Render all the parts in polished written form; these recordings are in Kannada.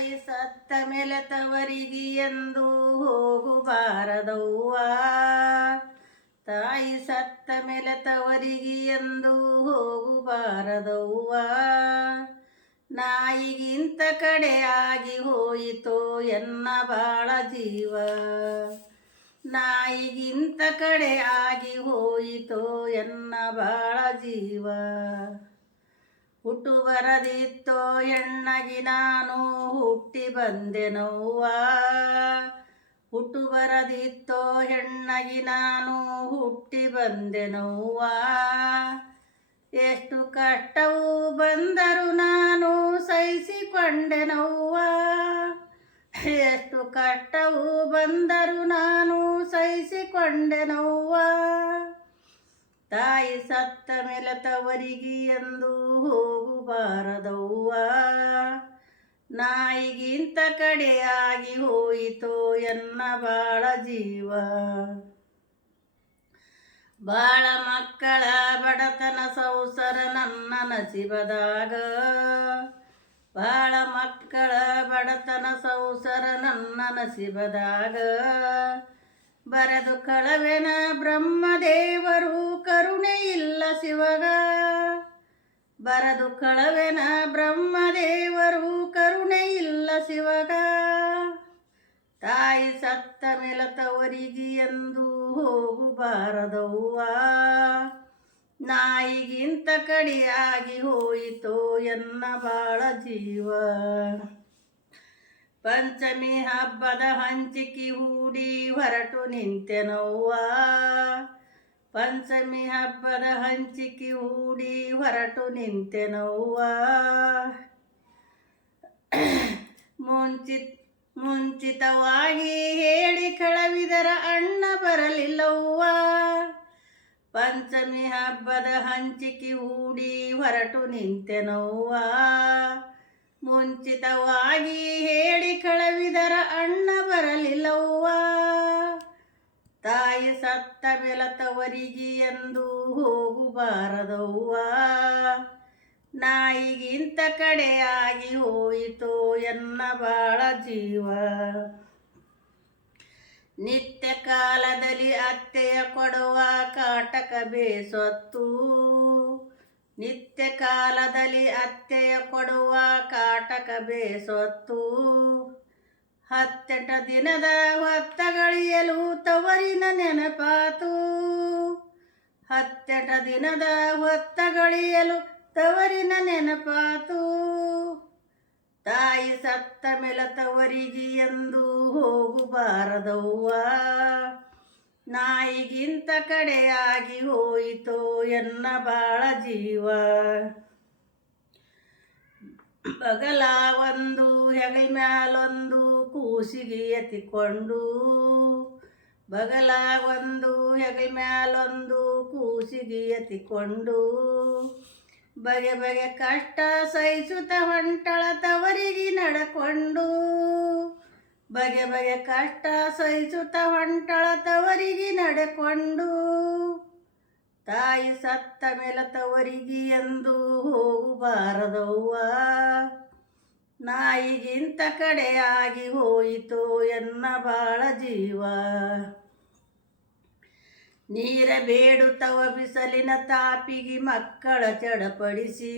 ತಾಯಿ ಸತ್ತ ಮೇಲೆ ತವರಿಗೆ ಎಂದು ಹೋಗಬಾರದವ್ವ. ತಾಯಿ ಸತ್ತ ಮೇಲೆ ತವರಿಗೆ ಎಂದು ಹೋಗಬಾರದವ್ವ. ನಾಯಿಗಿಂತ ಕಡೆಯಾಗಿ ಹೋಯಿತೋ ಎನ್ನ ಬಾಳ ಜೀವ. ನಾಯಿಗಿಂತ ಕಡೆಯಾಗಿ ಹೋಯಿತೋ ಎನ್ನ ಬಾಳ ಜೀವ. ಹುಟ್ಟು ಬರದಿತ್ತೋ ಹೆಣ್ಣಾಗಿ ನಾನು ಹುಟ್ಟಿ ಬಂದೆನವ್ವ. ಹುಟ್ಟು ಬರದಿತ್ತೋ ಹೆಣ್ಣಾಗಿ ನಾನು ಹುಟ್ಟಿ ಬಂದೆನವ್ವ. ಎಷ್ಟು ಕಷ್ಟವು ಬಂದರೂ ನಾನು ಸಹಿಸಿಕೊಂಡೆನವ್ವ. ಎಷ್ಟು ಕಷ್ಟವು ಬಂದರೂ ನಾನು ಸಹಿಸಿಕೊಂಡೆನವ್ವ. ತಾಯಿ ಸತ್ತ ಮೇಲೆ ತವರಿಗೆ ಎಂದು ಹೋಗಬಾರದವ್ವ. ನಾಯಿಗಿಂತ ಕಡೆಯಾಗಿ ಹೋಯಿತೋ ಎನ್ನ ಬಾಳ ಜೀವ. ಬಾಳ ಮಕ್ಕಳ ಬಡತನ ಸಂಸಾರ ನನ್ನ ನಸಿಬದಾಗ. ಬಾಳ ಮಕ್ಕಳ ಬಡತನ ಸಂಸಾರ ನನ್ನ ನಸಿಬದಾಗ. ಬರೆದು ಕಳವೆನ ಬ್ರಹ್ಮದೇವರು ಕರುಣೆ ಇಲ್ಲ ಶಿವಗ. ಬರೆದು ಕಳವೆನ ಬ್ರಹ್ಮದೇವರು ಕರುಣೆ ಇಲ್ಲ ಶಿವಗ. ತಾಯಿ ಸತ್ತ ಮೇಲೆ ತವರಿಗೆ ಎಂದು ಹೋಗಬಾರದವ್ವ. ನಾಯಿಗಿಂತ ಕಡೆಯಾಗಿ ಹೋಯಿತೋ ಎನ್ನ ಬಾಳ ಜೀವ. ಪಂಚಮಿ ಹಬ್ಬದ ಹಂಚಿಕೆ ಹೂಡಿ ಹೊರಟು ನಿಂತೆನವ್ವ. ಪಂಚಮಿ ಹಬ್ಬದ ಹಂಚಿಕೆ ಹೂಡಿ ಹೊರಟು ನಿಂತೆನವ್ವ. ಮುಂಚಿತವಾಗಿ ಹೇಳಿ ಕಳವಿದರ ಅಣ್ಣ ಬರಲಿಲ್ಲವ್ವ. ಪಂಚಮಿ ಹಬ್ಬದ ಹಂಚಿಕೆ ಹೂಡಿ ಹೊರಟು ನಿಂತೆನವ್ವ. ಮುಂಚಿತವಾಗಿ ಹೇಳಿ ಕಳವಿದರ ಅಣ್ಣ ಬರಲಿಲ್ಲವ್ವ. ತಾಯಿ ಸತ್ತ ಮೇಲೆ ತವರಿಗೆ ಎಂದು ಹೋಗಬಾರದವ್ವ. ನಾಯಿಗಿಂತ ಕಡೆಯಾಗಿ ಹೋಯಿತೋ ಎನ್ನ ಬಾಳ ಜೀವ. ನಿತ್ಯ ಕಾಲದಲ್ಲಿ ಅತ್ತೆಯ ಕೊಡುವ ಕಾಟಕ ಬೇಸೊತ್ತು. ನಿತ್ಯ ಕಾಲದಲ್ಲಿ ಅತ್ತೆಯ ಕೊಡುವ ಕಾಟಕ ಬೇಸೊತ್ತು. 18 ದಿನದ ಹೊತ್ತಗಳಿಯಲು ತವರಿನ ನೆನಪಾತು. 18 ದಿನದ ಹೊತ್ತಗಳಿಯಲು ತವರಿನ ನೆನಪಾತು. ತಾಯಿ ಸತ್ತ ಮೇಲೆ ತವರಿಗೆ ಎಂದು ಹೋಗಬಾರದವ್ವ. ನಾಯಿಗಿಂತ ಕಡೆಯಾಗಿ ಹೋಯಿತೋ ಎನ್ನ ಬಾಳ ಜೀವ. ಬಗಲ ಒಂದು ಹೆಗಲ ಮ್ಯಾಲೊಂದು ಕೂಸಿಗೆ ಎತ್ತಿಕೊಂಡು. ಬಗಲ ಒಂದು ಹೆಗಲ ಮ್ಯಾಲೊಂದು ಕೂಸಿಗೆ ಎತ್ತಿಕೊಂಡು. ಬಗೆ ಬಗೆ ಕಷ್ಟ ಸಹಿಸುತ್ತ ಹೊಂಟಳ ತವರಿಗೆ ನಡಕೊಂಡು. ಬಗೆ ಬಗೆ ಕಷ್ಟ ಸಹಿಸುತ್ತ ಹೊಂಟಳ ತವರಿಗೆ ನಡೆಕೊಂಡು. ತಾಯಿ ಸತ್ತ ಮೇಲೆ ತವರಿಗೆ ಎಂದು ಹೋಗಬಾರದವ್ವ. ನಾಯಿಗಿಂತ ಕಡೆಯಾಗಿ ಹೋಯಿತೋ ಎನ್ನ ಬಾಳ ಜೀವ. ನೀರ ಬೇಡುತ್ತವ ಬಿಸಲಿನ ತಾಪಿಗೆ ಮಕ್ಕಳ ಚಡಪಡಿಸಿ.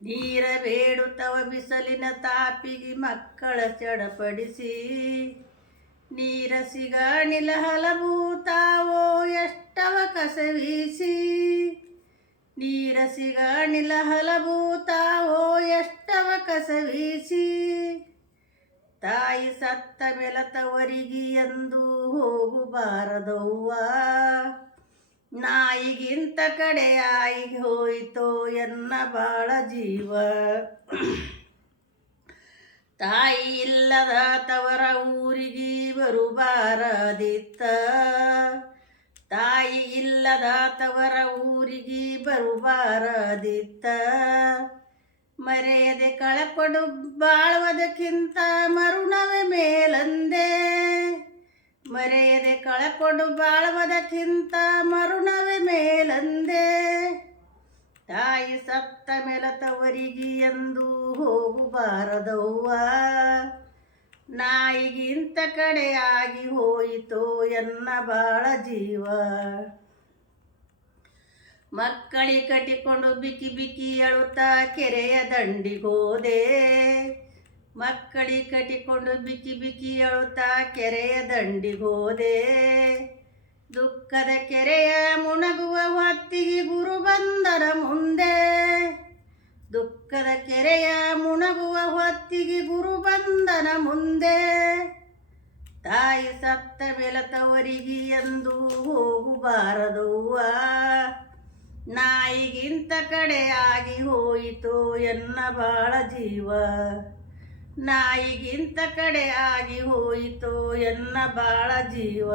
ನೀರ ಬೇಡುತ್ತವ ಬಿಸಲಿನ ತಾಪಿಗೆ ಮಕ್ಕಳ ಚಡಪಡಿಸಿ. ನೀರ ಸಿಗಾಣಿಲ ಹಲಭೂತಾವೋ ಎಷ್ಟವ ಕಸವೀಸಿ. ನೀರ ಸಿಗಾಣಿಲ ಹಲಭೂತಾವೋ ಎಷ್ಟವ ಕಸವೀಸಿ. ತಾಯಿ ಸತ್ತ ಮೇಲೆ ತವರಿಗೆ ಎಂದು ಹೋಗಬಾರದವ್ವ. ನಾಯಿಗಿಂತ ಕಡೆಯಾಗಿ ಹೋಯಿತೋ ಎನ್ನ ಬಾಳ ಜೀವ. ತಾಯಿ ಇಲ್ಲದ ತವರ ಊರಿಗೆ ಬರುಬಾರದಿತ್ತ. ತಾಯಿ ಇಲ್ಲದ ತವರ ಊರಿಗೆ ಬರುಬಾರದಿತ್ತ. ಮರೆಯದೆ ಕಳಕೊಡು ಬಾಳುವುದಕ್ಕಿಂತ ಮರುಣವೇ ಮೇಲಂದೆ. ಮರೆಯದೆ ಕಳಕೊಡು ಬಾಳುವುದಕ್ಕಿಂತ ಮರುಣವೇ ಮೇಲಂದೆ. ತಾಯಿ ಸತ್ತ ಮೇಲೆ ತವರಿಗೆ ಎಂದು ಹೋಗಬಾರದವ್ವ. ನಾಯಿಗಿಂತ ಕಡೆಯಾಗಿ ಹೋಯಿತೋ ಎನ್ನ ಬಾಳ ಜೀವ. ಮಕ್ಕಳಿ ಕಟ್ಟಿಕೊಂಡು ಬಿಕ್ಕಿ ಬಿಕ್ಕಿ ಅಳುತ್ತಾ ಕೆರೆಯ ದಂಡಿಗೋದೆ. ಮಕ್ಕಳಿ ಕಟ್ಟಿಕೊಂಡು ಬಿಕ್ಕಿ ಬಿಕ್ಕಿ ಅಳುತ್ತಾ ಕೆರೆಯ ದಂಡಿಗೋದೆ. ದುಃಖದ ಕೆರೆಯ ಮುಣಗುವ ಹೊತ್ತಿಗೆ ಗುರು ಬಂದರ ಮುಂದೆ. ದುಃಖದ ಕೆರೆಯ ಮುಣಗುವ ಹೊತ್ತಿಗೆ ಗುರು ಬಂದನ ಮುಂದೆ. ತಾಯಿ ಸತ್ತ ಮೇಲೆ ತವರಿಗೆ ಎಂದು ಹೋಗಬಾರದವ್ವ. ನಾಯಿಗಿಂತ ಕಡೆಯಾಗಿ ಹೋಯಿತೋ ಎನ್ನ ಬಾಳ ಜೀವ. ನಾಯಿಗಿಂತ ಕಡೆಯಾಗಿ ಹೋಯಿತೋ ಎನ್ನ ಬಾಳ ಜೀವ.